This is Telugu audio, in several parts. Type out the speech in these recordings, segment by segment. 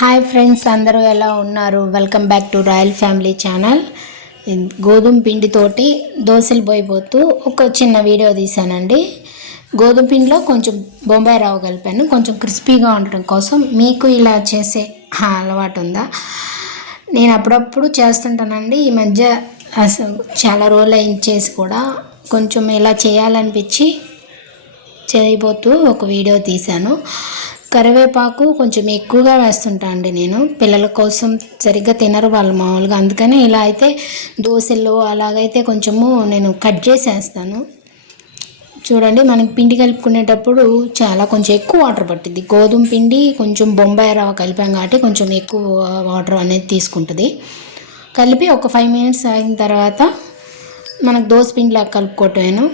హాయ్ ఫ్రెండ్స్, అందరూ ఎలా ఉన్నారు? Welcome back to royal family channel. గోధుమ పిండితోటి దోశలు పోయిపోతూ ఒక చిన్న వీడియో తీసానండి. గోధుమ పిండిలో కొంచెం బొంబాయి రవ్వ కలిపాను, కొంచెం క్రిస్పీగా ఉండటం కోసం. మీకు ఇలా చేసే అలవాటు ఉందా? నేను అప్పుడప్పుడు చేస్తుంటానండి. ఈ మధ్య చాలా రోజులు చేసి కూడా కొంచెం ఇలా చేయాలనిపించి చేయబోతూ ఒక వీడియో తీశాను. కరివేపాకు కొంచెం ఎక్కువగా వేస్తుంటా అండి నేను. పిల్లల కోసం సరిగ్గా తినరు వాళ్ళు మామూలుగా, అందుకని ఇలా అయితే దోశల్లో అలాగైతే కొంచెము నేను కట్ చేసేస్తాను. చూడండి, మనకి పిండి కలుపుకునేటప్పుడు కొంచెం ఎక్కువ వాటర్ పట్టింది. గోధుమ పిండి కొంచెం బొంబాయి రవ్వ కలిపాం కాబట్టి కొంచెం ఎక్కువ వాటర్ అనేది తీసుకుంటుంది. కలిపి ఒక 5 minutes ఆగిన తర్వాత మనకు దోశ పిండిలాగా కలుపుకోవటమేను.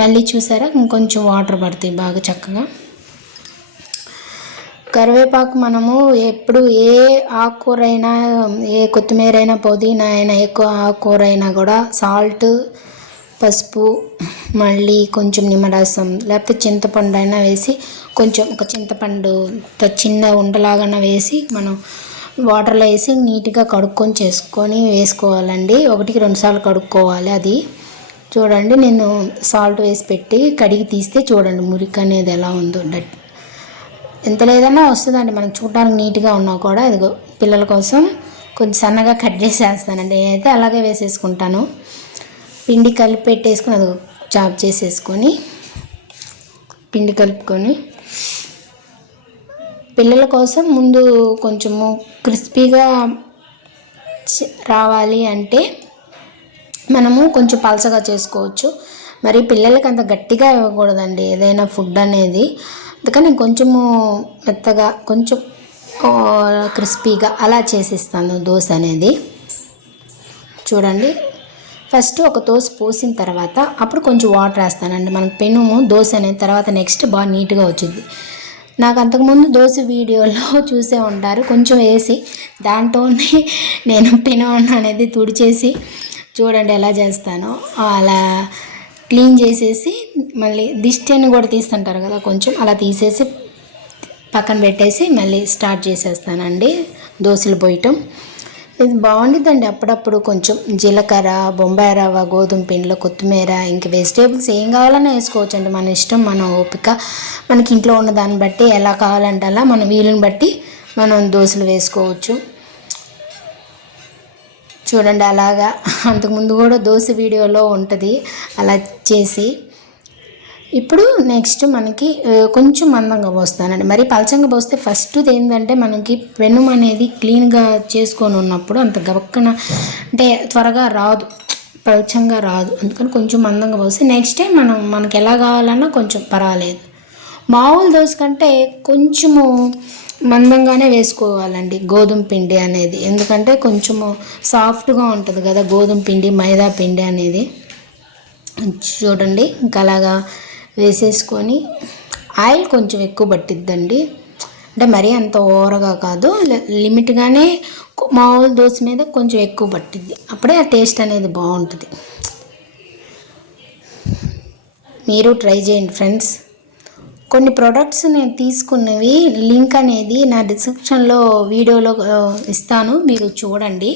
మళ్ళీ చూసారా, ఇంకొంచెం వాటర్ పడుతాయి బాగా చక్కగా. కరివేపాకు మనము ఎప్పుడు ఏ ఆకుకూర అయినా, ఏ కొత్తిమీర అయినా, పుదీనా అయినా, ఎక్కువ ఆకుకూర అయినా కూడా సాల్ట్, పసుపు, మళ్ళీ కొంచెం నిమ్మరసం లేకపోతే చింతపండు అయినా వేసి, కొంచెం ఒక చింతపండు చిన్న ఉండలాగా వేసి మనం వాటర్లో వేసి నీట్గా కడుక్కొని చేసుకొని వేసుకోవాలండి. 1-2 సార్లు కడుక్కోవాలి. అది చూడండి, నేను సాల్ట్ వేసి పెట్టి కడిగి తీస్తే చూడండి మురికి అనేది ఎలా ఉందో. ఎంత లేదన్నా వస్తుందండి మనకు చూడడానికి నీట్గా ఉన్నా కూడా. ఇదిగో పిల్లల కోసం కొంచెం సన్నగా కట్ చేసేస్తానండి. నేనైతే అలాగే వేసేసుకుంటాను. పిండి కలిపి పెట్టేసుకుని అది చాప్ చేసేసుకొని పిండి కలుపుకొని పిల్లల కోసం ముందు కొంచెము క్రిస్పీగా రావాలి అంటే మనము కొంచెం పలచగా చేసుకోవచ్చు. మరి పిల్లలకి అంత గట్టిగా ఇవ్వకూడదండి ఏదైనా ఫుడ్ అనేది. అందుకని కొంచెము మెత్తగా, కొంచెం క్రిస్పీగా అలా చేసిస్తాను దోశ అనేది. చూడండి, ఫస్ట్ ఒక దోశ పోసిన తర్వాత అప్పుడు కొంచెం వాటర్ వేస్తానండి. మనకు పెనుము దోశ అనేది తర్వాత నెక్స్ట్ బాగా నీట్గా వచ్చింది. నాకు అంతకుముందు దోశ వీడియోలో చూసే ఉంటారు, కొంచెం వేసి దాంట్లోనే నేను పెను అనేది తుడిచేసి చూడండి ఎలా చేస్తానో. అలా క్లీన్ చేసేసి మళ్ళీ దిష్టిని కూడా తీస్తుంటారు కదా, కొంచెం అలా తీసేసి పక్కన పెట్టేసి మళ్ళీ స్టార్ట్ చేసేస్తానండి దోశలు పోయటం. ఇది బాగుండిద్దండి. అప్పుడప్పుడు కొంచెం జీలకర్ర, బొంబాయి రవ్వ, గోధుమ పిండిలో కొత్తిమీర, ఇంక వెజిటేబుల్స్ ఏం కావాలన్నా వేసుకోవచ్చండి. మన ఇష్టం, మన ఓపిక, మనకి ఇంట్లో ఉన్న దాన్ని బట్టి ఎలా కావాలంటే అలా మన వీలుని బట్టి మనం దోశలు వేసుకోవచ్చు. చూడండి అలాగా అంతకుముందు కూడా దోశ వీడియోలో ఉంటుంది అలా చేసి. ఇప్పుడు నెక్స్ట్ మనకి కొంచెం మందంగా పోస్తానండి. మరి పలచంగా పోస్తే ఫస్ట్ ఏంటంటే మనకి పెనం అనేది క్లీన్గా చేసుకొని ఉన్నప్పుడు అంత గబక్కన అంటే త్వరగా రాదు, పలచంగా రాదు. అందుకని కొంచెం మందంగా పోస్తే నెక్స్ట్ టైం మనకి ఎలా కావాలన్నా కొంచెం పర్వాలేదు. మామూలు దోశ కంటే కొంచెము మందంగానే వేసుకోవాలండి గోధుమ పిండి అనేది. ఎందుకంటే కొంచెము సాఫ్ట్గా ఉంటుంది కదా గోధుమ పిండి, మైదా పిండి అనేది. చూడండి ఇంకా అలాగా వేసేసుకొని ఆయిల్ కొంచెం ఎక్కువ పట్టిద్దండి. అంటే మరీ అంత ఓవర్గా కాదు, లిమిట్గానే. మామూలు దోశ మీద కొంచెం ఎక్కువ పట్టిద్ది, అప్పుడే ఆ టేస్ట్ అనేది బాగుంటుంది. మీరు ట్రై చేయండి ఫ్రెండ్స్. కొన్ని ప్రోడక్ట్స్ నేను తీసుకున్నవి లింక్ అనేది నా డిస్క్రిప్షన్లో వీడియోలో ఇస్తాను, మీరు చూడండి.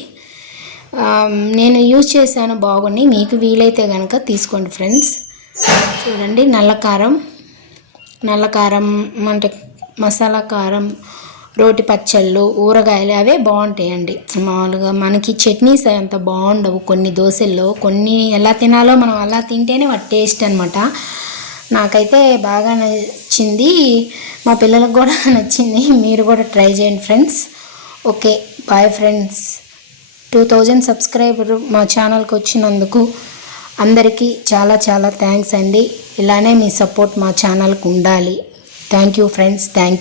నేను యూజ్ చేశాను, బాగున్నాయి. మీకు వీలైతే కనుక తీసుకోండి ఫ్రెండ్స్. చూడండి, నల్ల కారం అంటే మసాలా కారం, రోటి పచ్చళ్ళు, ఊరగాయలు అవే బాగుంటాయండి. మామూలుగా మనకి చట్నీస్ అంత బాగుండవు కొన్ని దోశల్లో. కొన్ని ఎలా తినాలో మనం అలా తింటేనే వాటి టేస్ట్ అనమాట. నాకైతే బాగా నచ్చింది, మా పిల్లలకు కూడా నచ్చింది. మీరు కూడా ట్రై చేయండి friends. Okay, bye friends. 2000 subscriber మా ఛానల్కి వచ్చినందుకు అందరికీ చాలా చాలా థ్యాంక్స్ అండి. ఇలానే మీ సపోర్ట్ మా ఛానల్కి ఉండాలి. Thank you friends, thank you.